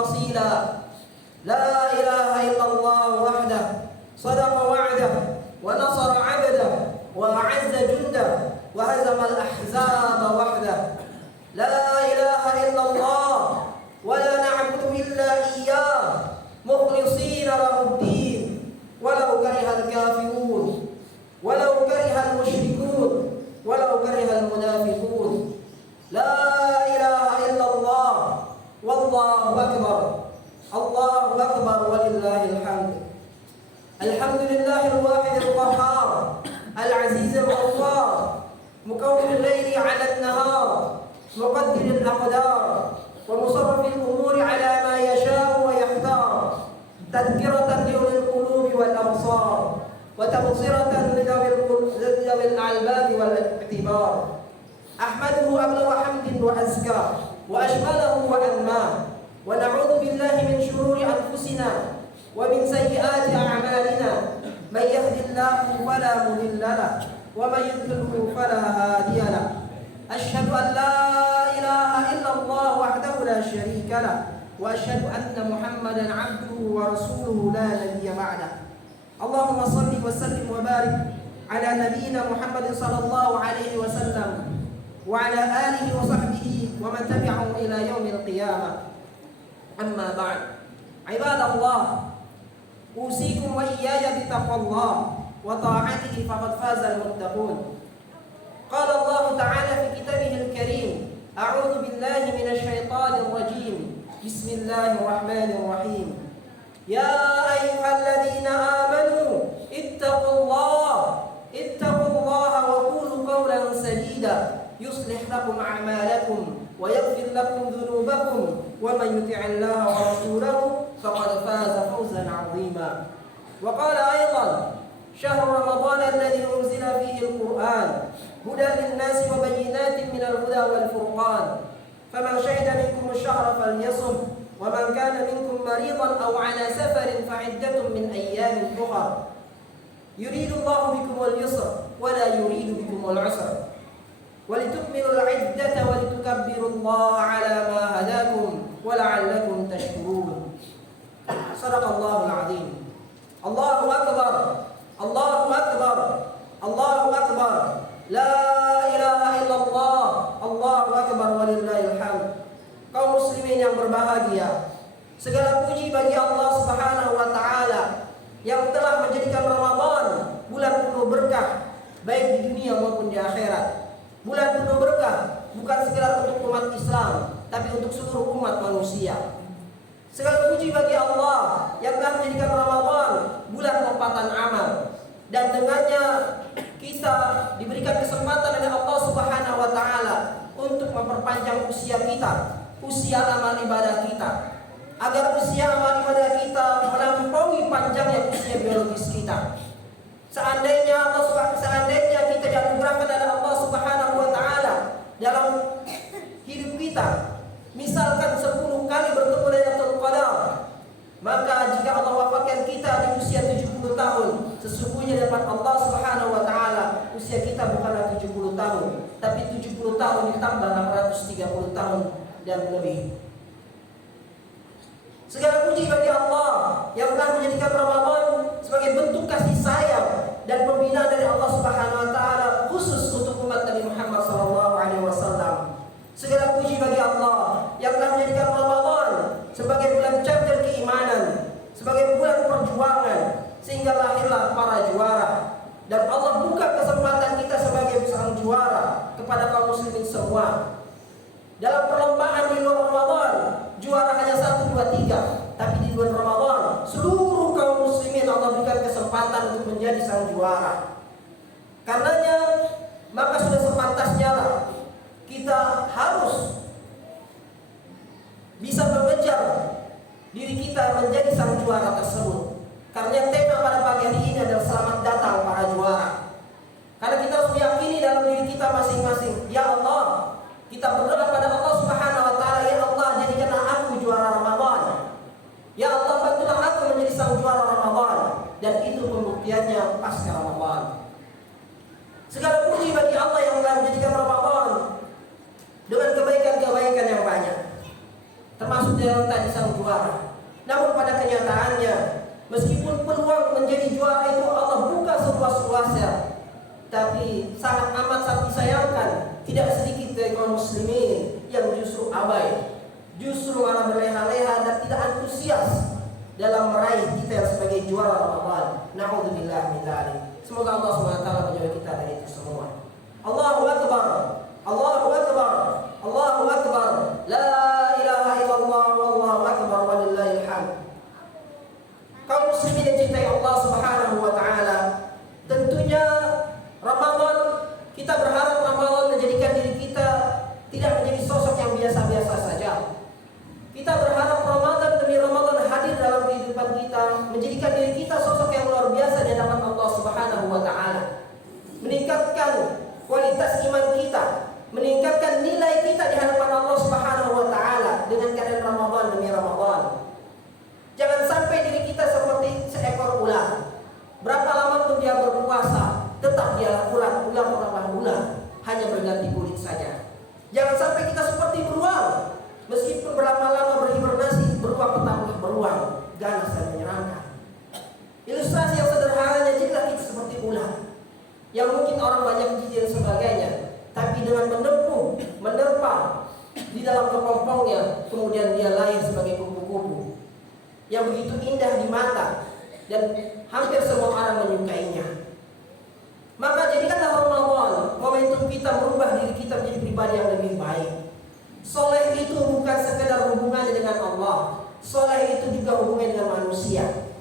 وأصيلا. لا إله إلا الله وحده صدق وعده ونصر عبده وأعز جنده وهزم الأحزاب وحده. لا إله إلا الله ولا نعبد إلا إياه مخلصين له الدين ولو كره الكافرون ولو كره المشركون ولو كره المنافقون. لا إله إلا الله والله أكبر. الله أكبر ولله الحمد. الحمد لله الواحد القهار العزيز الغفار مكون الليل على النهار مقدر الأقدار ومصرف الأمور على ما يشاء ويختار. تذكرة لأولي القلوب والأبصار وتبصرة لذوي الألباب والاعتبار. أحمده أبلغ حمد وأزكى وأشمله وأنماه ونعوذ بالله من شرور أنفسنا ومن سيئات أعمالنا. من يهد الله فلا مضل له ومن يضلل فلا هادي له. أشهد أن لا إله إلا الله وحده لا شريك له وأشهد أن محمدا عبده ورسوله لا نبي بعده. اللهم صل وسلم وبارك على نبينا محمد صلى الله عليه وسلم وعلى آله وصحبه ومن تبعهم إلى يوم القيامة. أما بعد عباد الله أوصيكم وإياي بتقوى الله وطاعته فقد فاز المتقون. قال الله تعالى في كتابه الكريم أعوذ بالله من الشيطان الرجيم بسم الله الرحمن الرحيم. يا أيها الذين آمنوا اتقوا الله وقولوا قولا سديدا يصلح لكم أعمالكم ويغفر لكم ذنوبكم ومن يطع الله ورسوله فقد فاز فوزا عظيما. وقال أيضا شهر رمضان الذي أنزل فيه القرآن هدى للناس وبينات من الهدى والفرقان فمن شهد منكم الشهر فليصم ومن كان منكم مريضا أو على سفر فعدة من أيام أخر يريد الله بكم اليسر ولا يريد بكم العسر ولتكملوا العدة ولتكبروا الله على ما هداكم ولعلكم تشكرون. صدق الله العظيم. الله أكبر. الله أكبر. الله أكبر. لا إله إلا الله. الله أكبر ولله الحمد. Kaum muslimin yang berbahagia, segala puji bagi Allah Subhanahu wa taala yang telah menjadikan Ramadan bulan penuh berkah baik di dunia maupun di akhirat. Bulan penuh berkah bukan sekedar untuk umat Islam, tapi untuk seluruh umat manusia. Segala puji bagi Allah yang telah menjadikan Ramadan bulan lompatan amal, dan dengannya kita diberikan kesempatan oleh Allah Subhanahu wa taala untuk memperpanjang usia kita, usia amal ibadah kita, agar usia amal ibadah kita melampaui panjangnya usia biologis kita. Seandainya kita dianugerahkan oleh Allah Subhanahu wa taala dalam hidup kita, misalkan 10 kali bertemu Lailatul Qadar, maka jika Allah wafatkan kita di usia 70 tahun, sesungguhnya di hadapan Allah Subhanahu wa taala usia kita bukanlah 70 tahun, tapi 70 tahun ditambah 630 tahun dan lebih. Segala puji bagi Allah yang telah menjadikan Ramadan sebagai bentuk kasih sayang dan pembinaan dari Allah Subhanahu wa taala khusus untuk umat Nabi Muhammad sallallahu alaihi wasallam. Segala puji bagi Allah yang telah menjadikan Ramadan sebagai bulan charter keimanan, sebagai bulan perjuangan, sehingga lahirlah para juara. Dan Allah buka kesempatan kita sebagai sang juara kepada kaum muslimin semua. Dalam perlombaan di luar Ramadan, juara hanya 1, 2, 3. Tapi di bulan Ramadan, seluruh kaum muslimin Allah berikan kesempatan untuk menjadi sang juara. Karenanya, maka sudah sepantasnya lah kita harus bisa mengejar diri kita menjadi sang juara tersebut. Karena tema pada pagi hari ini adalah selamat datang para juara. Karena kita harus meyakini dalam diri kita masing-masing, ya Allah, kita berdoa pada Allah Subhanahu wa taala, ya Allah, jadikanlah aku juara Ramadan. Ya Allah, bantulah aku menjadi sang juara Ramadan. Dan itu pembuktiannya pasca Ramadan. Segala puji bagi Allah yang telah menjadikan Ramadan dengan kebaikan-kebaikan yang banyak. Termasuk dalam tadi sang juara. Namun pada kenyataannya, meskipun peluang menjadi juara itu Allah buka seluas-luasnya, tapi sangat disayangkan tidak sedikit dari kaum muslimin yang justru abai, justru malah berleha-leha dan tidak antusias dalam meraih kita sebagai juara Ramadan. Na'udzubillah min dzalik. Semoga Allah SWT menjauhi kita dari itu semua. Allahu Akbar, Allahu Akbar, Allahu Akbar, la ilaha illallah, wallahu akbar, walillahil hamd. Kaum muslimin yang cintai Allah Subhanahu wa taala, tentunya Ramadan, kita berharap Ramadan menjadikan diri kita tidak menjadi sosok yang biasa-biasa saja. Kita berharap Ramadan demi Ramadan hadir dalam kehidupan kita, menjadikan diri kita sosok yang luar biasa di hadapan Allah Subhanahu wa taala. Meningkatkan kualitas iman kita, meningkatkan nilai kita di hadapan Allah Subhanahu wa taala dengan keadaan Ramadan demi Ramadan. Jangan sampai diri kita seperti seekor ular. Berapa lama pun dia berpuasa, tetap dia ular hanya berganti kulit saja. Jangan sampai kita seperti beruang, meskipun berlama-lama berhibernasi, beruang tetaplah beruang, ganas dan menyeramkan. Ilustrasi yang sederhananya, jika kita seperti ular yang mungkin orang banyak jijik dan sebagainya, tapi dengan menerpa di dalam kepompongnya, kemudian dia lahir sebagai kupu-kupu yang begitu indah di mata dan hampir semua orang menyukainya. Maka jadikanlah Ramadan momentum kita merubah diri kita menjadi pribadi yang lebih baik. Soleh itu bukan sekedar hubungannya dengan Allah, soleh itu juga hubungannya dengan manusia.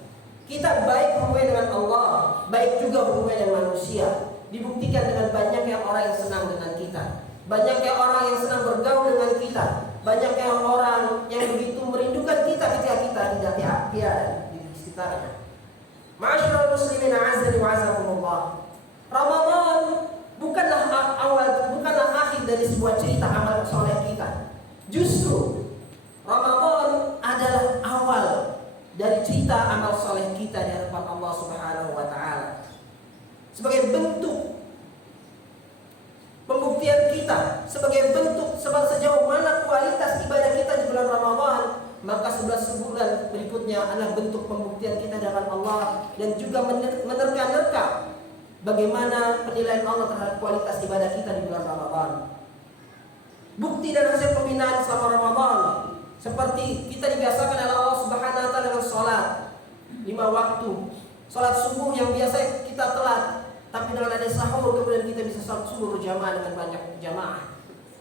Kita baik hubungannya dengan Allah, baik juga hubungannya dengan manusia. Dibuktikan dengan banyaknya orang yang senang dengan kita, banyaknya orang yang senang bergaul dengan kita, banyaknya orang yang begitu merindukan kita ketika kita tidak tiada di sekitarnya. Ma'asyiral muslimin a'azzani wa a'azzakumullah. Ramadan bukanlah akhir dari sebuah cerita amal soleh kita. Justru Ramadan adalah awal dari cerita amal soleh kita di hadapan Allah Subhanahu wa taala. Sebagai bentuk pembuktian kita, sebagai bentuk sejauh mana kualitas ibadah kita di bulan Ramadan, maka 11 bulan berikutnya adalah bentuk pembuktian kita dengan Allah dan juga menerka-nerka bagaimana penilaian Allah terhadap kualitas ibadah kita di bulan Ramadan. Bukti dan hasil pembinaan selama Ramadan, seperti kita dibiasakan oleh Allah Subhanahu wa taala dengan salat 5 waktu. Salat subuh yang biasa kita telat, tapi dengan ada sahur kemudian kita bisa salat subuh berjamaah dengan banyak jamaah.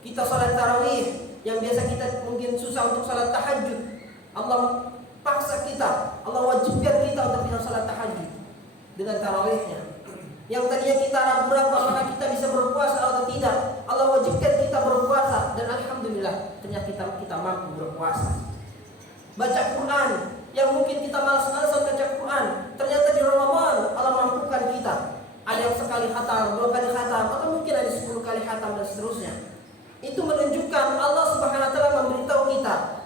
Kita salat tarawih yang biasa kita mungkin susah untuk salat tahajud. Allah paksa kita, Allah wajibkan kita untuk bisa salat tahajud dengan tarawihnya. Yang tadinya kita ragu-ragu apakah kita bisa berpuasa atau tidak, Allah wajibkan kita berpuasa dan alhamdulillah ternyata kita mampu berpuasa. Baca Quran yang mungkin kita malas-malasan baca Quran, ternyata di Ramadan Allah mampukan kita. Ada yang sekali khatam, 2 kali khatam, atau mungkin ada 10 kali khatam dan seterusnya. Itu menunjukkan Allah Subhanahu wa taala memberitahu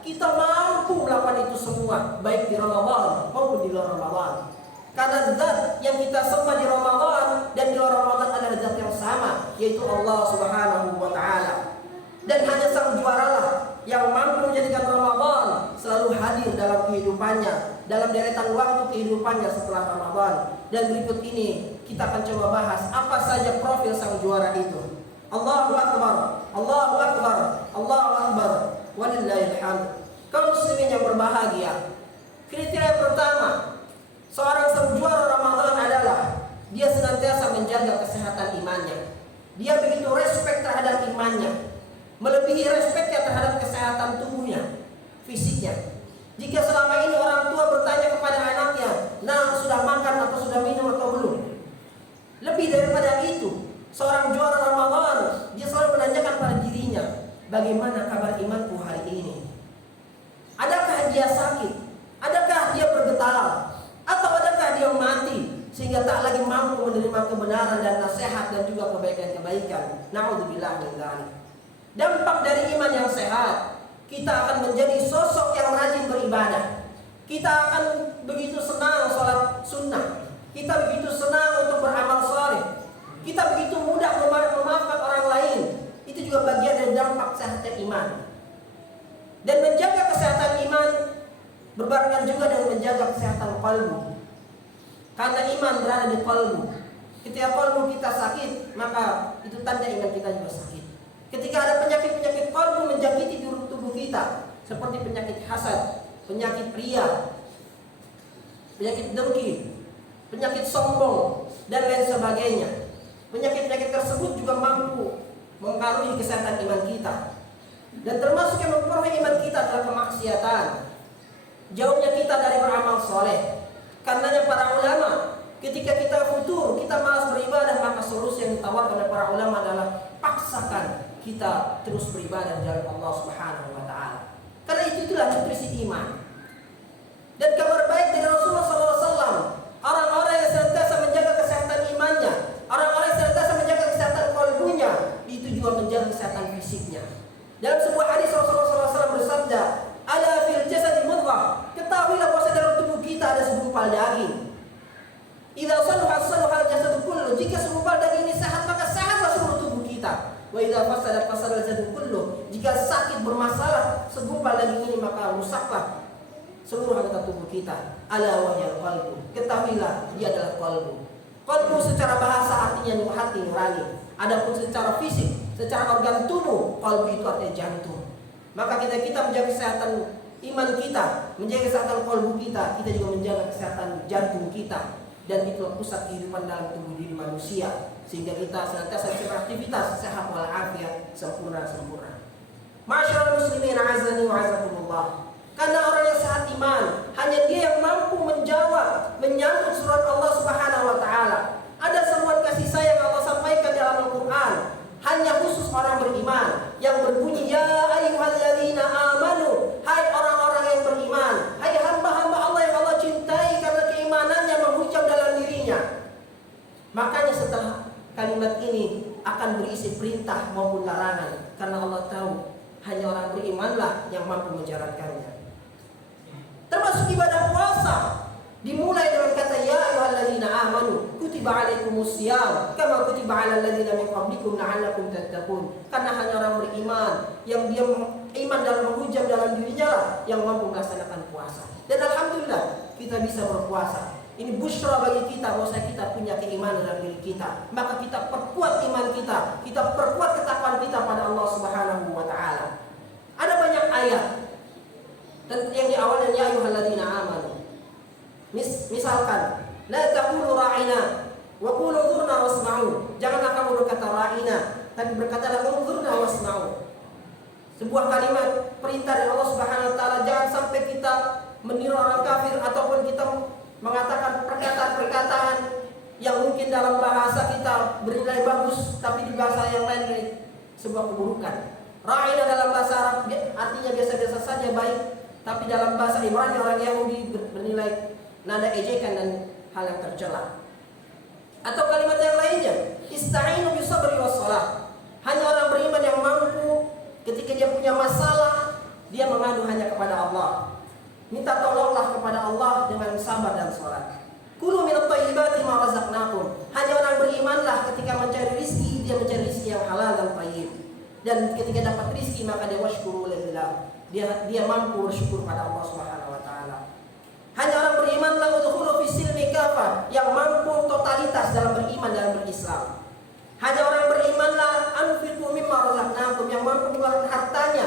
kita mampu melakukan itu semua baik di Ramadan maupun di luar Ramadan. Karena zat yang kita sembah di Ramadan dan di luar Ramadan adalah zat yang sama, yaitu Allah Subhanahu wa taala. Dan hanya sang juaralah yang mampu menjadikan Ramadan selalu hadir dalam kehidupannya, dalam deretan waktu kehidupannya setelah Ramadan. Dan berikut ini kita akan coba bahas apa saja profil sang juara itu. Allahu Akbar, Allahu Akbar, Allahu Akbar, walillahil hamd. Kaum muslimin yang berbahagia, kriteria pertama seorang sang juara Ramadan adalah dia senantiasa menjaga kesehatan imannya. Dia begitu respek terhadap imannya, melebihi respeknya terhadap kesehatan tubuhnya, fisiknya. Jika selama ini orang tua bertanya kepada anaknya, "Nah, sudah makan atau sudah minum atau belum?" Lebih daripada itu, seorang juara Ramadan dia selalu menanyakan pada dirinya, "Bagaimana kabar imanku hari ini? Adakah dia sakit? Adakah dia bergetar? Atau adakah dia mati sehingga tak lagi mampu menerima kebenaran dan nasihat dan juga kebaikan-kebaikan?" Na'udzubillah min dzalik. Dampak dari iman yang sehat, kita akan menjadi sosok yang rajin beribadah. Kita akan begitu senang sholat sunnah. Kita begitu senang untuk beramal saleh. Kita begitu mudah memaafkan orang lain. Itu juga bagian dari dampak sehatnya iman. Dan menjaga kesehatan iman Berbarengan juga dengan menjaga kesehatan qalbu. Karena iman berada di qalbu. Ketika qalbu kita sakit, maka itu tanda iman kita juga sakit. Ketika ada penyakit-penyakit qalbu menjangkiti di tubuh kita, seperti penyakit hasad, penyakit ria, penyakit dengki, penyakit sombong, dan lain sebagainya. Penyakit-penyakit tersebut juga mampu mempengaruhi kesehatan iman kita. Dan termasuk yang mempengaruhi iman kita adalah kemaksiatan, jauhnya kita dari beramal soleh. Karenanya para ulama, ketika kita futur, kita malas beribadah, maka solusi yang ditawarkan oleh para ulama adalah paksakan kita terus beribadah di jalan Allah Subhanahu wa taala. Karena itulah nutrisi iman. Dan kabar baik dari Rasulullah SAW, orang-orang yang senantiasa menjaga kesehatan imannya, orang-orang yang senantiasa menjaga kesehatan qalbunya, itu juga menjaga kesehatan fisiknya. Dalam sebuah hadis Rasulullah SAW bersabda, "Ala fil jasadi mudghah." Ketahuilah bahwa dalam tubuh kita ada segumpal daging. Idza salaha salaha al-jasadu kullu. Jika segumpal daging ini sehat, maka sehatlah seluruh tubuh kita. Wa idza fasadat fasada al-jasadu kullu. Jika sakit bermasalah segumpal daging ini, maka rusaklah seluruh anggota tubuh kita. Ala wahyal qalbu. Ketahuilah dia adalah qalbu. Qalbu secara bahasa artinya hati nurani. Adapun secara fisik, secara organ tubuh, qalbu itu artinya jantung. Maka kita menjaga kesehatan iman kita, menjaga kesehatan qalbu kita, kita juga menjaga kesehatan jantung kita. Dan itulah pusat kehidupan dalam tubuh diri manusia, sehingga kita senantiasa beraktivitas sehat walafiat sempurna. Masyaallah muslimin azani wa azakumullah. Karena orang yang sehat iman, hanya dia yang mampu menjawab, menyambut surat Allah Subhanahu wa taala. Ada seruan kasih sayang Allah sampaikan dalam Al-Qur'an, hanya khusus orang beriman, yang berbunyi, ya ayyuhalladzina amanu, hai orang-orang yang beriman, hai hamba-hamba Allah yang Allah cintai karena keimanannya menghujam dalam dirinya. Makanya setelah kalimat ini akan berisi perintah maupun larangan, karena Allah tahu hanya orang berimanlah yang mampu menjalankannya. Termasuk ibadah puasa dimulai dengan kata ya ayyuhalladzina amanu kutiba alaikumusiyam kama kutiba alal ladzina min qablikum la'allakum tattaqun. Karena hanya orang beriman yang dia iman dalam menghujam dalam dirinya lah yang mampu melaksanakan puasa. Dan alhamdulillah kita bisa berpuasa. Ini busyra bagi kita bahwa kita punya keimanan dalam diri kita. Maka kita perkuat iman kita perkuat ketakwaan kita pada Allah Subhanahu wa taala. Ada banyak ayat dan yang di awalnya ya ayyuhalladzina amanu. Misalkan la taqulu ra'ina wa qulu unzurna wasma'u. Janganlah kamu berkata ra'ina, tapi berkatalah unzurna wasma'u. Sebuah kalimat perintah dari Allah Subhanahu wa taala. Jangan sampai kita meniru orang kafir ataupun kita mengatakan perkataan-perkataan yang mungkin dalam bahasa kita bernilai bagus tapi di bahasa yang lain dari sebuah keburukan. Ra'ina dalam bahasa Arab artinya biasa-biasa saja baik, tapi dalam bahasa Ibrani orang Yahudi bernilai nada ejekan dan hal yang tercela. Atau kalimat yang lainnya, ista'inu bisabri wassalah. Hanya orang beriman yang mampu ketika dia punya masalah, dia mengadu hanya kepada Allah. Minta tolonglah kepada Allah dengan sabar dan salat. Kulu minat thayyibati ma razaqnakum. Hanya orang berimanlah ketika mencari rezeki, dia mencari rezeki yang halal dan thayyib. Dan ketika dapat rezeki maka dia washkuru lillah. Dia mampu bersyukur pada Allah Subhanahu wa taala. Hanya orang berimanlah udkhulu fis silmi kafah, yang mampu totalitas dalam beriman dalam berislam. Hanya orang berimanlah anfiqu mimma razaqnakum, yang mampu mengeluarkan hartanya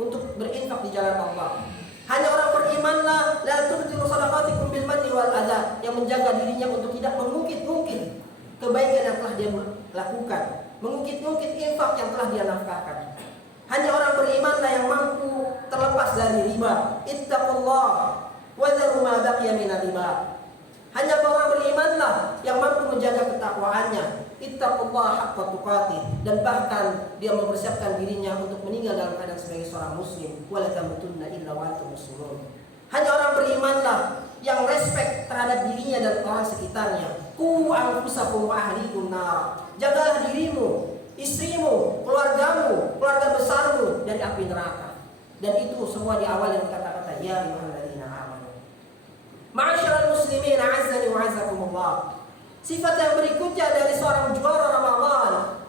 untuk berinfak di jalan Allah. Hanya orang berimanlah la tubtilu shadaqatikum bil manni wal adha, yang menjaga dirinya untuk tidak mengungkit-ungkit kebaikan yang telah dia lakukan, mengungkit-ungkit infak yang telah dia nafkahkan. Hanya orang berimanlah yang mampu terlepas dari riba. Ittaqullah wa dharu ma baqiya min riba. Hanya orang berimanlah yang mampu menjaga ketakwaannya. Ittaqullah haqqa tuqatih, dan bahkan dia mempersiapkan dirinya untuk meninggal dalam keadaan sebagai seorang muslim. Wala tamutunna illa wa antum muslimun. Hanya orang berimanlah yang respect terhadap dirinya dan orang sekitarnya. Qu anfusakum wa ahlikum nar. Jagalah dirimu, istrimu, keluargamu, keluarga besarmu dari api neraka. Dan itu semua diawali dengan kata-kata ya ayyuhalladzina amanu. Ma'asyiral muslimin a'azzani wa a'azzakumullah. Sifat yang berikutnya dari seorang juara Ramadan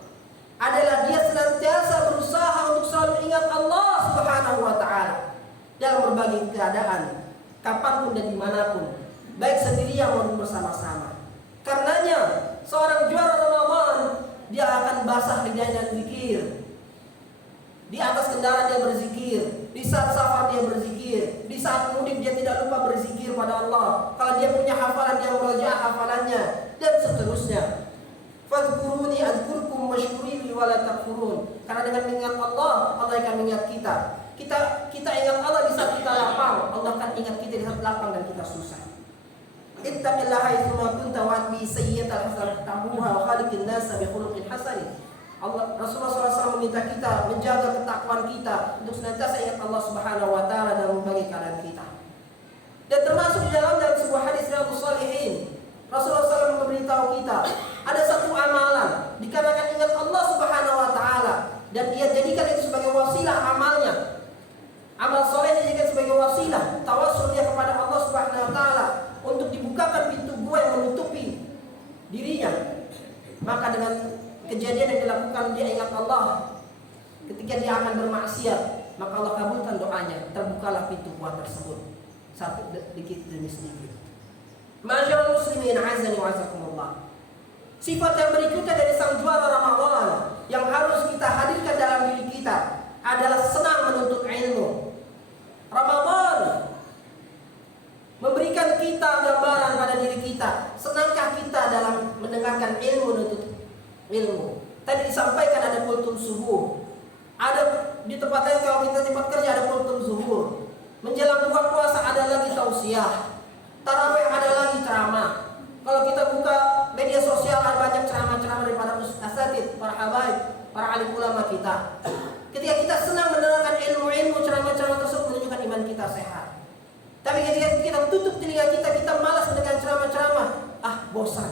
adalah dia senantiasa berusaha untuk selalu ingat Allah Subhanahu wa taala dalam berbagai keadaan. kapanpun dan dimanapun, baik sendirian maupun bersama-sama. Karenanya seorang juara Ramadan, dia akan basah lidahnya dan zikir. Di atas kendaraan dia berzikir, di saat safar dia berzikir, di saat mudik dia tidak lupa berzikir pada Allah. Kalau dia punya hafalan, dia merajaah hafalannya, dan seterusnya. Fadhkuruni adhkurkum washkurili wala takfurun. Karena dengan mengingat Allah, Allah akan mengingat kita. Kita ingat Allah di saat kita lapang, Allah akan ingat kita di saat lapang dan kita susah. Ittaqillaha haitsuma kunta wa'ti sayyi'atal hasanah tahuha wa khaliqin nasa bi khuluqin hasan. Rasulullah SAW meminta kita menjaga ketakwaan kita untuk senantiasa ingat Allah Subhanahu wa taala dalam berbagai keadaan kita. Dan termasuk di dalam sebuah hadis Riyadhus Shalihin, Rasulullah SAW memberitahu kita ada satu amalan dikarenakan ingat Allah Subhanahu wa taala dan dia jadikan itu sebagai wasilah amalnya. Amal soleh dijadikan sebagai wasilah tawassul dia kepada Allah Subhanahu wa taala untuk dibukakan pintu gua yang menutupi dirinya. Maka dengan kejadian yang dilakukan dia ingat Allah ketika dia akan bermaksiat, maka Allah kabulkan doanya, terbukalah pintu gua tersebut satu sedikit demi sedikit. Ma'asyiral muslimin azani wa azakumullah. Sifat yang berikutnya dari sang juara Ramadan yang harus kita hadirkan dalam diri kita adalah senang menuntut ilmu. Ramadan memberikan kita gambaran pada diri kita, senangkah kita dalam mendengarkan ilmu, menuntut ilmu. Tadi disampaikan ada kultum subuh, ada di tempat lain kalau kita tempat kerja ada kultum zuhur. Menjelang buka puasa ada lagi tausiah, tarawih ada lagi ceramah. Kalau kita buka media sosial ada banyak ceramah-ceramah daripada asatidz, para habaib, para alim ulama kita. Ketika kita senang mendengarkan ilmu-ilmu ceramah-ceramah tersebut menunjukkan iman kita sehat. Tapi ketika kita tutup telinga kita malas mendengar ceramah-ceramah, bosan.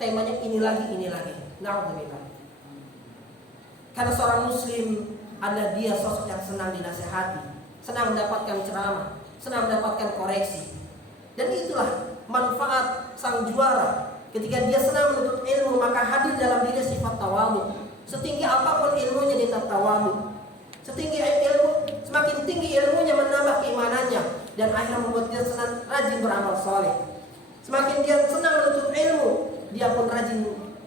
Temanya ini lagi. Na'udzubillah. Karena seorang muslim adalah dia sosok yang senang dinasihati, senang mendapatkan ceramah, senang mendapatkan koreksi. Dan itulah manfaat sang juara. Ketika dia senang menuntut ilmu, maka hadir dalam diri sifat tawadhu. Setinggi apapun ilmunya dia tetap tawadhu. Semakin tinggi ilmunya menambah keimanannya dan akhirnya membuat dia senang rajin beramal soleh. Semakin dia senang menuntut ilmu, dia pun rajin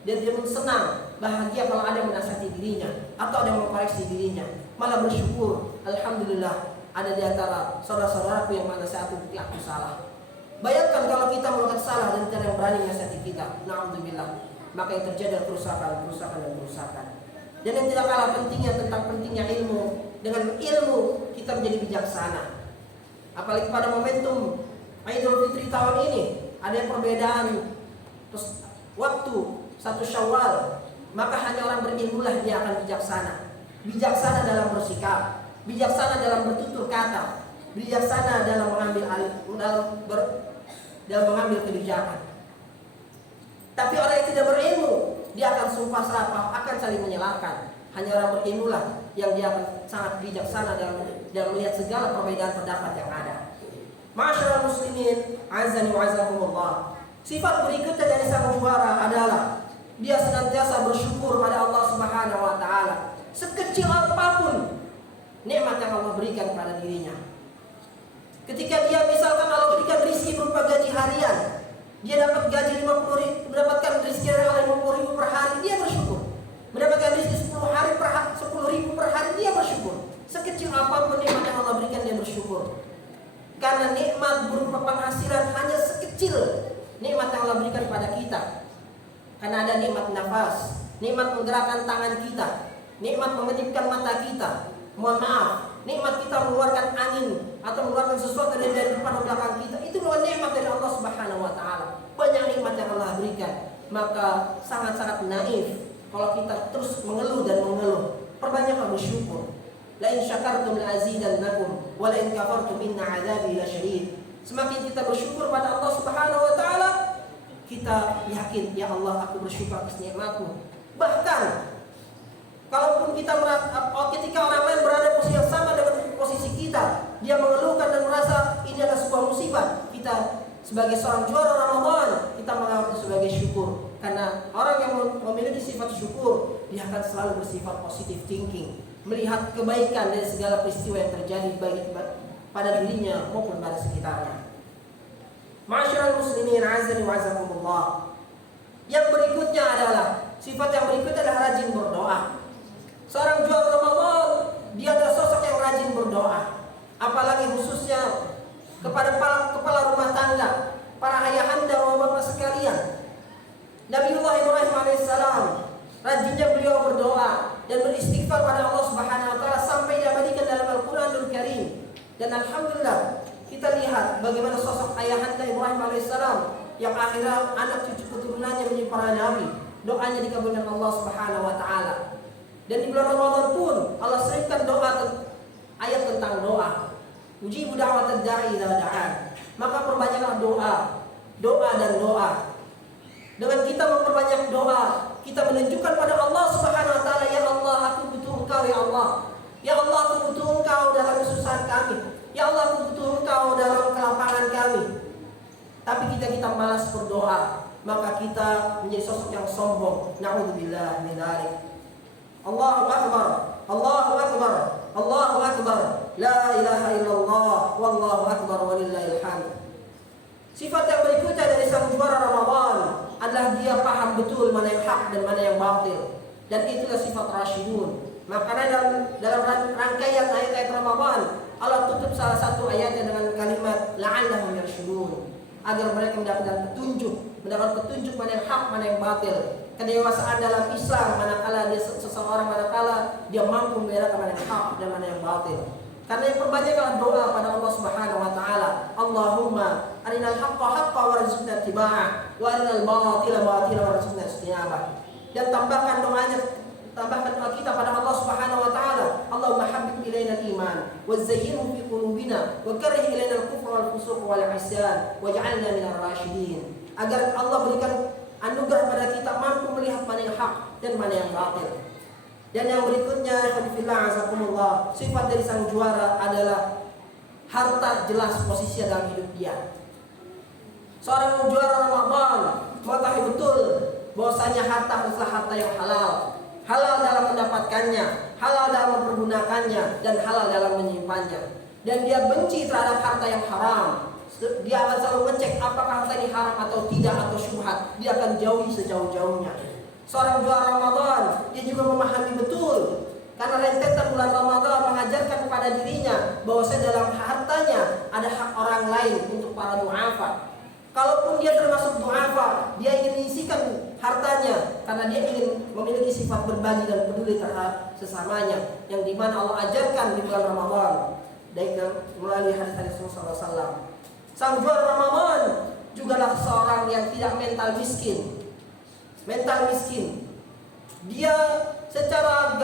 dan dia pun senang, bahagia kalau ada yang menasihati dirinya atau ada yang mengkoreksi dirinya. Malah bersyukur, alhamdulillah ada di antara saudara-saudaraku yang menasihati aku salah. Bayangkan kalau kita melakukan salah dan tidak ada yang berani menasihati kita, na'udzubillah, maka yang terjadi adalah kerusakan. Dan yang tidak kalah pentingnya tentang pentingnya ilmu. Dengan ilmu kita menjadi bijaksana. Apalagi pada momentum Idul Fitri tahun ini ada perbedaan waktu 1 Syawal, maka hanya orang berilmulah dia akan bijaksana. Bijaksana dalam bersikap, bijaksana dalam bertutur kata, bijaksana dalam mengambil kebijakan. Tapi orang yang tidak berilmu, dia akan sumpah serapah, akan saling menyalahkan. Hanya orang berilmulah yang dia akan sangat bijaksana dalam melihat segala perbedaan pendapat yang ada. Ma'asyiral muslimin, azani wa azakumullah. Sifat berikutnya dari sang juara adalah dia senantiasa bersyukur pada Allah Subhanahu wa taala. Sekecil apapun nikmat yang Allah berikan pada dirinya. Ketika dia misalkan Allah berikan rezeki berupa gaji harian, dia dapat gaji 50.000, mendapatkan rezeki dari 50.000 per hari, dia bersyukur. Mendapatkan rezeki 10.000 per hari, dia bersyukur. Sekecil apapun nikmat yang Allah berikan, dia bersyukur. Karena nikmat berupa penghasilan hanya sekecil nikmat yang Allah berikan pada kita. Karena ada nikmat nafas, nikmat menggerakkan tangan kita, nikmat mengedipkan mata kita. Mohon maaf, nikmat kita mengeluarkan angin atau mengeluarkan sesuatu dari depan belakang kita, itu adalah nikmat dari Allah Subhanahu wa taala. Banyak nikmat yang Allah berikan, maka sangat-sangat naif kalau kita terus mengeluh dan mengeluh. Perbanyaklah bersyukur. La in syakartum la azidannakum wa la in kafartum inna 'adzabi lasyadid. Semakin kita bersyukur pada Allah Subhanahu wa taala, kita yakin, ya Allah, aku bersyukur atas nikmat-Mu. Bahkan kalaupun kita ketika orang lain berada posisi yang sama dengan posisi kita, dia mengeluhkan dan merasa ini adalah sebuah musibah, kita sebagai seorang juara Ramadan, kita menganggap itu sebagai syukur. Karena orang yang memiliki sifat syukur, dia akan selalu bersifat positive thinking, melihat kebaikan dari segala peristiwa yang terjadi baik pada dirinya maupun pada sekitarnya. azani wa azakumullah. Yang berikutnya adalah sifat yang berikutnya adalah rajin berdoa. Seorang juara Ramadan, dia adalah sosok yang rajin berdoa. Apalagi khususnya kepada kepala rumah tangga, para ayahanda wa bapak sekalian. Nabiullah Ibrahim alaihissalam, rajinnya beliau berdoa dan beristighfar pada Allah Subhanahu wa taala sampai diabadikan dalam Al-Qur'anul Karim. Dan alhamdulillah kita lihat bagaimana sosok ayahanda Ibrahim alaihissalam yang akhirnya anak cucu keturunannya menjadi para nabi, doanya dikabulkan Allah Subhanahu wa taala. Dan di bulan Ramadan pun Allah seringkan doa ayat tentang doa. Ujibu da'watad da'i idza da'an. Maka perbanyaklah doa dan doa. Dengan kita memperbanyak doa, kita menunjukkan pada Allah Subhanahu wa taala, ya Allah, aku butuh Engkau ya Allah. Ya Allah, aku butuh Engkau dalam kesusahan kami. Ya Allah, aku butuh Engkau dalam kelapangan kami. Tapi kita malas berdoa, maka kita menjadi sosok yang sombong. Na'udzubillah min dzalik. Allahu akbar, Allahu akbar, Allahu akbar. La ilaha illallah, wallahu akbar walillahil hamd. Sifat yang berikutnya dari sang juara Ramadan adalah dia paham betul mana yang hak dan mana yang batil. Dan itulah sifat rasyidun. Makanya dalam rangkaian ayat-ayat Ramadan, Allah tutup salah satu ayatnya dengan kalimat la'allahum yarsyudun, agar mereka mendapatkan petunjuk mana yang hak, mana yang batil. Kedewasaan dalam Islam manakala seseorang manakala dia mampu membedakan mana yang hak dan mana yang batil. Karena yang perbanyaklah doa pada Allah Subhanahu wa taala. Allahumma arinal haqqa haqqan warzuqna ittiba'ah wa arinal batila batila warzuqna ijtinabah. Dan tambahkan doa kita pada Allah Subhanahu wa taala. Allahumma habbib ilaina al-iman wa zayyinhu fi qulubina wa karrih ilaina al-kufra wal fusuq wal 'isyan waj'alna minal rasyidin. Agar Allah berikan anugerah pada kita mampu melihat mana yang hak dan mana yang batil. Dan yang berikutnya, alhamdulillah azakumullah, sifat dari sang juara adalah harta jelas posisinya dalam hidup dia. Seorang juara Ramadan mengetahui betul bahwasanya harta adalah harta yang halal. Halal dalam mendapatkannya, halal dalam mempergunakannya, dan halal dalam menyimpannya. Dan dia benci terhadap harta yang haram. Dia akan selalu ngecek apakah harta ini haram atau tidak, atau syubhat. Dia akan jauhi sejauh-jauhnya. Seorang juara Ramadan, dia juga memahami betul, karena rentetan bulan Ramadan mengajarkan kepada dirinya bahwasanya dalam hartanya ada hak orang lain untuk para du'afa. Kalaupun dia termasuk du'afa, dia ingin mengisikan hartanya karena dia ingin memiliki sifat berbagi dan peduli terhadap sesamanya, yang dimana Allah ajarkan di bulan Ramadan melalui hadis-hadis Rasulullah SAW. Sang juara Ramadan jugalah seorang yang tidak mental miskin. Dia secara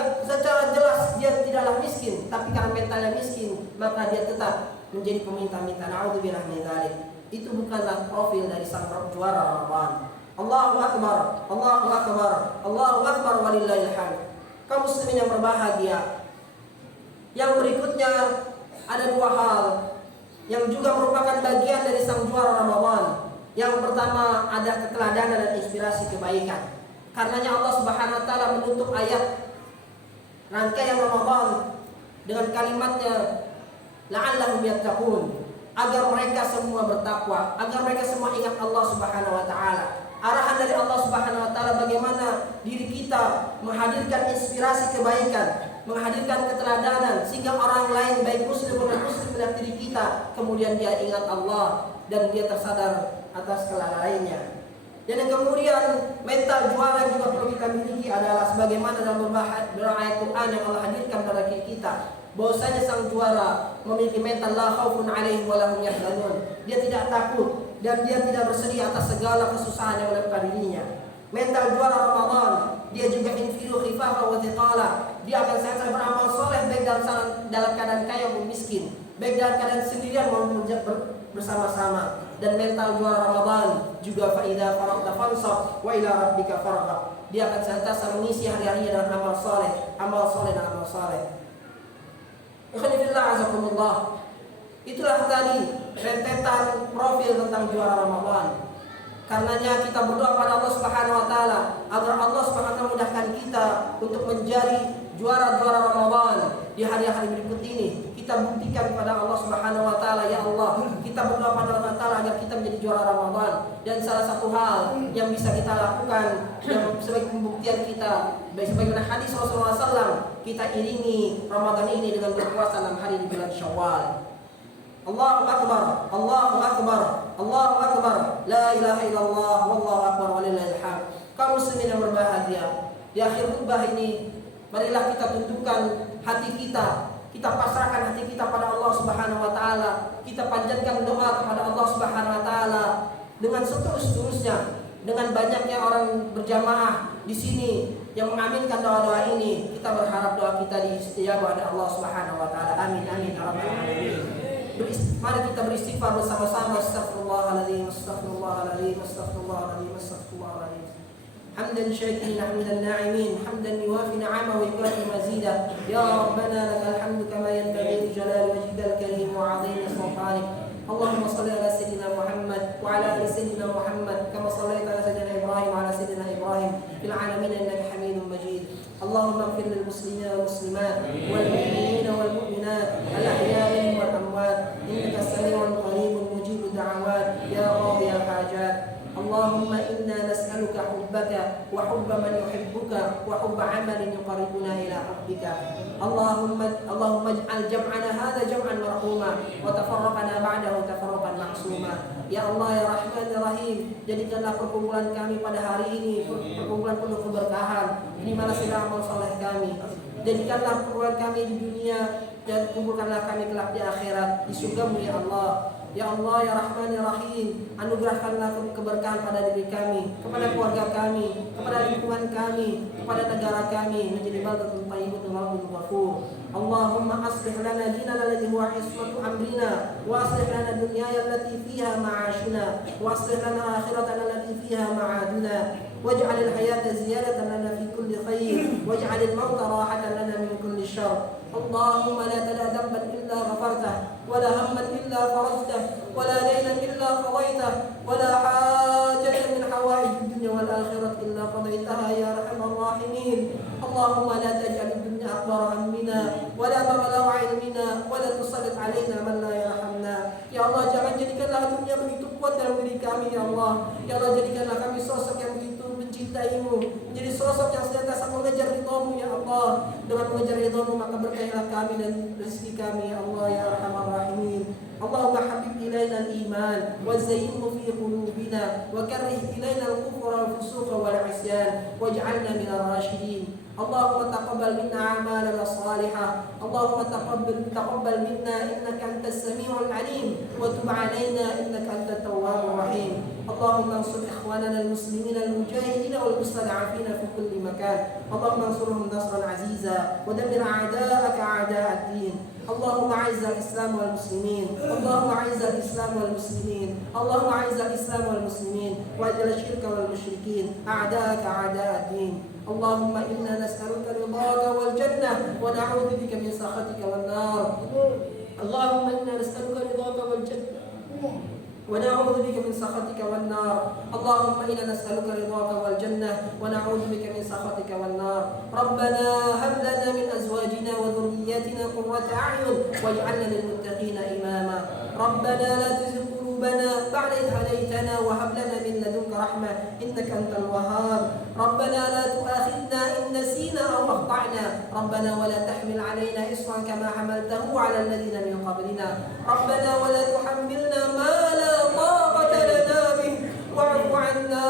jelas dia tidaklah miskin, tapi karena mentalnya miskin, maka dia tetap menjadi peminta-minta. Na'udzubillah min dzalik. Itu bukanlah profil dari sang juara Ramadan. Allahu akbar, Allahu akbar, Allahu akbar walillahil hamd. Kaum muslimin yang berbahagia. Yang berikutnya ada dua hal yang juga merupakan bagian dari sang juara Ramadan. Yang pertama ada keteladanan dan inspirasi kebaikan. Karenanya Allah Subhanahu wa taala menutup ayat rangkaian Ramadan dengan kalimatnya la'allahum yattaqun, agar mereka semua bertakwa, agar mereka semua ingat Allah Subhanahu wa taala. Arahan dari Allah Subhanahu wa taala bagaimana diri kita menghadirkan inspirasi kebaikan, menghadirkan keteladanan, sehingga orang lain baik muslim maupun muslim melihat diri kita, kemudian dia ingat Allah dan dia tersadar atas kelalaiannya. Dan yang kemudian mental juara yang juga perlu kita miliki adalah sebagaimana dalam beberapa ayat Quran yang Allah hadirkan pada kita, bahwasanya sang juara memiliki mental la khaufun 'alaihim wa lahum yahzanun. Dia tidak takut dan dia tidak bersedih atas segala kesusahan yang menimpa dirinya. Mental juara Ramadan, dia juga infiru khifafa wa thiqala. Dia akan senantiasa beramal soleh baik dalam keadaan kaya maupun miskin, baik dalam keadaan sendirian maupun bersama-sama. Dan mental juara Ramadan juga faida faragta fansab wa ila rabbika farghab. Dia akan senantiasa mengisi hari-harinya dengan amal soleh dan amal soleh. Ikhwanillah azakumullah. Itulah tadi rentetan profil tentang juara Ramadan. Karenanya kita berdoa pada Allah Subhanahu wa taala agar Allah Subhanahu wa taala mudahkan kita untuk menjadi juara-juara Ramadan di hari-hari berikut ini. kita buktikan kepada Allah Subhanahu wa taala. Ya Allah, kita berdoa pada Allah taala agar kita menjadi juara Ramadan. Dan salah satu hal yang bisa kita lakukan yang sebagai pembuktian kita, sebagaimana hadis Rasulullah SAW, kita iringi Ramadan ini dengan berpuasa 6 hari di bulan Syawal. Allahu Akbar, Allahu Akbar, Allahu Akbar, la ilaha illallah, wallahu akbar, walillahil hamd. Kaum muslimin yang berbahagia, di akhir khutbah ini marilah kita tundukkan hati kita, kita pasrahkan hati kita pada Allah Subhanahu wa taala, kita panjatkan doa kepada Allah Subhanahu wa taala dengan setulus-tulusnya, dengan banyaknya orang berjamaah di sini yang mengaminkan doa-doa ini. Kita berharap doa kita diistijabah oleh Allah Subhanahu wa taala. Amin amin ya rabbal alamin. Mari kita beristighfar bersama-sama. Astaghfirullahaladzim, astaghfirullahaladzim, astaghfirullahaladzim, astaghfirullahaladzim. Hamdan syakirin, hamdan na'imin, hamdan yuwafi na'ama wa yukafi mazida. Ya Rabbana lakal hamdu kama yanbaghi li jalali wajhikal karim wa 'azimi sultanik. Allahumma salli ala sayyidina Muhammad wa ala ali sayyidina Muhammad kama sallaita ala sayyidina Ibrahim wa ala sayyidina Ibrahim fil 'alamin innaka Hamidum Majid. Allahumma ighfir lil muslimina wal muslimat wal mu'minina wal mu'minat al ahya'i wal amwat innaka sami'un qaribun mujibud da'awat ya qadiyal hajat. Allahumma inna nas'aluka hubbaka wa hubba man yuhibbuka wa hubba 'amalin yuqarribuna ila hubbika. Allahumma ij'al jam'ana hadha jam'an marhuma wa tafarraqana ba'dahu tafarruqan ma'suma. Ya Allah ya Rahman ya Rahim, jadikanlah perkumpulan kami pada hari ini perkumpulan penuh keberkahan. Ini mana segala amal saleh kami. Jadikanlah perkumpulan kami di dunia dan kumpulkanlah kami kelak di akhirat di surga-Mu ya Allah. Ya Allah ya Rahman ya Rahim, anugerahkanlah keberkahan pada diri kami, kepada keluarga kami, kepada lingkungan kami, kepada negara kami, menjadi baldatun thayyibun wa rabbun ghafur. Allahumma aslih lana dinana alladhi huwa ismatu amrina wa aslih lana dunyaya allati fiha ma'ashuna wa aslih lana akhiratana allati fiha ma'aduna waj'al al-hayata ziyadatan lana fi kulli khair waj'al al-mauta rahatan lana min kulli syarr. Allahumma la tada dhanban illa ghafartah wa la hamman illa farajtah wa la daynan illa qadaitah wa la hajatan min hawaij ad-dunya wal akhirah illa qadaitaha ya arhamar rahimin. Allahumma la taj'al ad-dunya akbar hammina wa la mablagha 'ilmina wa la tusallit 'alaina man la yarhamna. Ya Allah, jangan jadikanlah dunia begitu kuat dalam diri kami ya Allah. Ya Allah, jadikanlah kami sosok yang begitu mencintai-Mu, menjadi sosok yang senantiasa mengejar ridha-Mu ya Allah. Dengan mengejar ridha-Mu maka berkailah kami dan rezeki kami ya Allah ya arhamar rahimin. Allahumma habib ilaina al-iman wa zayyinhu fi qulubina wa karrih ilaina al-kufra wal fusuqa wal 'isyan waj'alna minal rasyidin. Allahumma taqabbal minna a'malana salihah. Allahumma taqabbal minna innaka antas sami'ul 'alim wa tub 'alaina innaka antat tawwabur rahim. Allahumma ansur ikhwanana al-muslimin al-mujahidin wal mustad'afin fi kulli makan. Allahumma ansurhum nasran 'aziza wa dammir a'da'aka a'da'ad-din. اللهم اعز الاسلام والمسلمين اللهم اعز الاسلام والمسلمين اللهم اعز الاسلام والمسلمين واذل الشرك والمشركين اعداءك اعداء الدين. اللهم انا نسالك رضاك والجنه ونعوذ بك من سخطك والنار. اللهم انا نسالك رضاك والجنه ونعوذ بك من سخطك والنار. اللهم إنا نسألك رضاك والجنة ونعوذ بك من سخطك والنار. ربنا هب لنا من أزواجنا وذرياتنا قرة أعين واجعلنا للمتقين إماما. ربنا لا تزغ قلوبنا بعد إذ هديتنا وهب لنا من لدنك رحمة إنك أنت الوهاب. ربنا لا تؤاخذنا إن نسينا أو أخطأنا. ربنا ولا تحمل علينا إصرا كما حملته على الذين من قبلنا. ربنا ولا تحملنا ما لا طاقة لنا به واعف عنا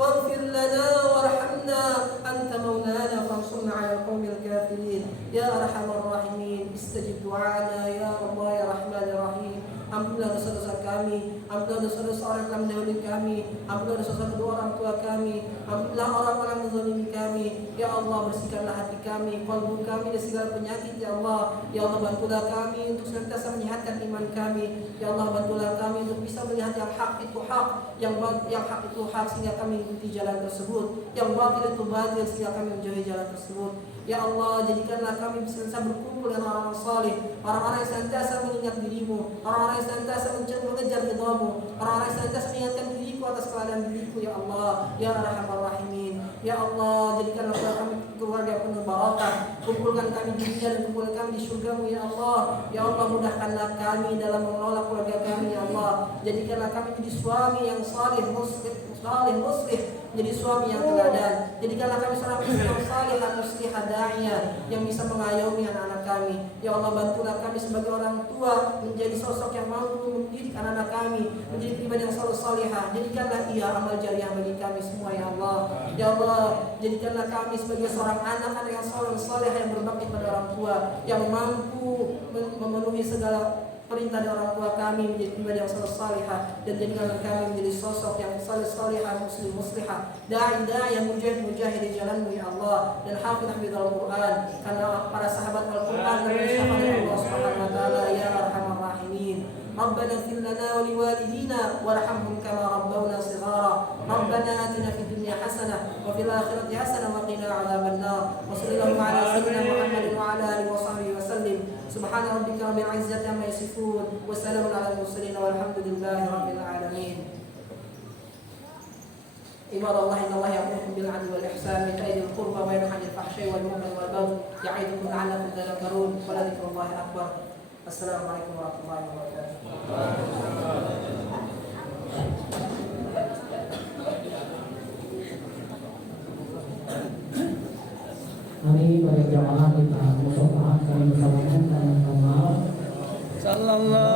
واغفر لنا وارحمنا أنت مولانا فانصرنا على القوم الكافرين يا أرحم الراحمين. استجب دعانا يا الله يا رحمن الرحيم. Ampunilah dosa-dosa kami, ampunilah dosa-dosa orang yang telah mendahului kami, ampunilah dosa-dosa kedua orang tua kami, ampunilah orang-orang yang menzalimi kami. Ya Allah, bersihkanlah hati kami, qalbu kami dari segala penyakit ya Allah. Ya Allah, bantulah kami untuk senantiasa menyehatkan iman kami. Ya Allah, bantulah kami untuk bisa melihat yang hak itu hak, yang hak itu hak sehingga kami mengikuti jalan tersebut, yang batil itu batil sehingga kami menjauhi jalan tersebut. Ya Allah, jadikanlah kami bisa berkumpul dengan orang-orang saleh, orang-orang yang senantiasa mengingat dirimu, orang-orang yang senantiasa mengejar ridhamu, orang-orang yang senantiasa mengingatkan diriku atas keadaan diriku ya Allah, ya Arhamar Rahimin. Ya Allah, jadikanlah kami keluarga yang penuh barakah. Kumpulkan kami di dunia dan kumpulkan kami di surga-Mu ya Allah. Ya Allah, mudahkanlah kami dalam mengelola keluarga kami ya Allah. Jadikanlah kami jadi suami yang salih muslih, jadi suami yang teladan. Jadikanlah kami seorang istri yang salihah muslihah da'iyah yang bisa mengayomi anak-anak kami. Ya Allah, bantulah kami sebagai orang tua menjadi sosok yang mampu mendidik anak-anak kami menjadi pribadi yang selalu salihah. Jadikanlah ia amal jariah bagi kami semua ya Allah. Ya Allah, jadikanlah kami sebagai seorang anak-anak yang selalu salihah yang berbakti pada orang tua, yang mampu memenuhi segala perintah dari orang tua kami menjadi pribadi yang selalu salihah, dan jadikanlah kami menjadi sosok yang salihah muslihah da'i yang mujahid di jalan-Mu ya Allah, dan hafidhal Quran karena para sahabat Al-Quran dan syafaat Allah Subhanahu wa taala ya arhamar rahimin. ربنا اغفر لنا ولوالدينا وارحمهم كما ربونا صغارا ربنا آتنا في الدنيا حسنة وفي الآخرة حسنة وقنا عذاب النار وصلى الله على سيدنا محمد وعلى آله وصحبه وسلم سبحان ربك رب العزة عما يصفون وسلام على المرسلين والحمد لله رب العالمين. عباد الله إن الله يأمركم بالعدل والإحسان وإيتاء ذي القربى وينهى عن الفحشاء والمنكر والبغي يعظكم لعلكم تذكرون ولذكر الله أكبر. السلام عليكم ورحمة الله وبركاته. Mari pada jamaah kita musafahat kami bersamakan dan amal. Sallallahu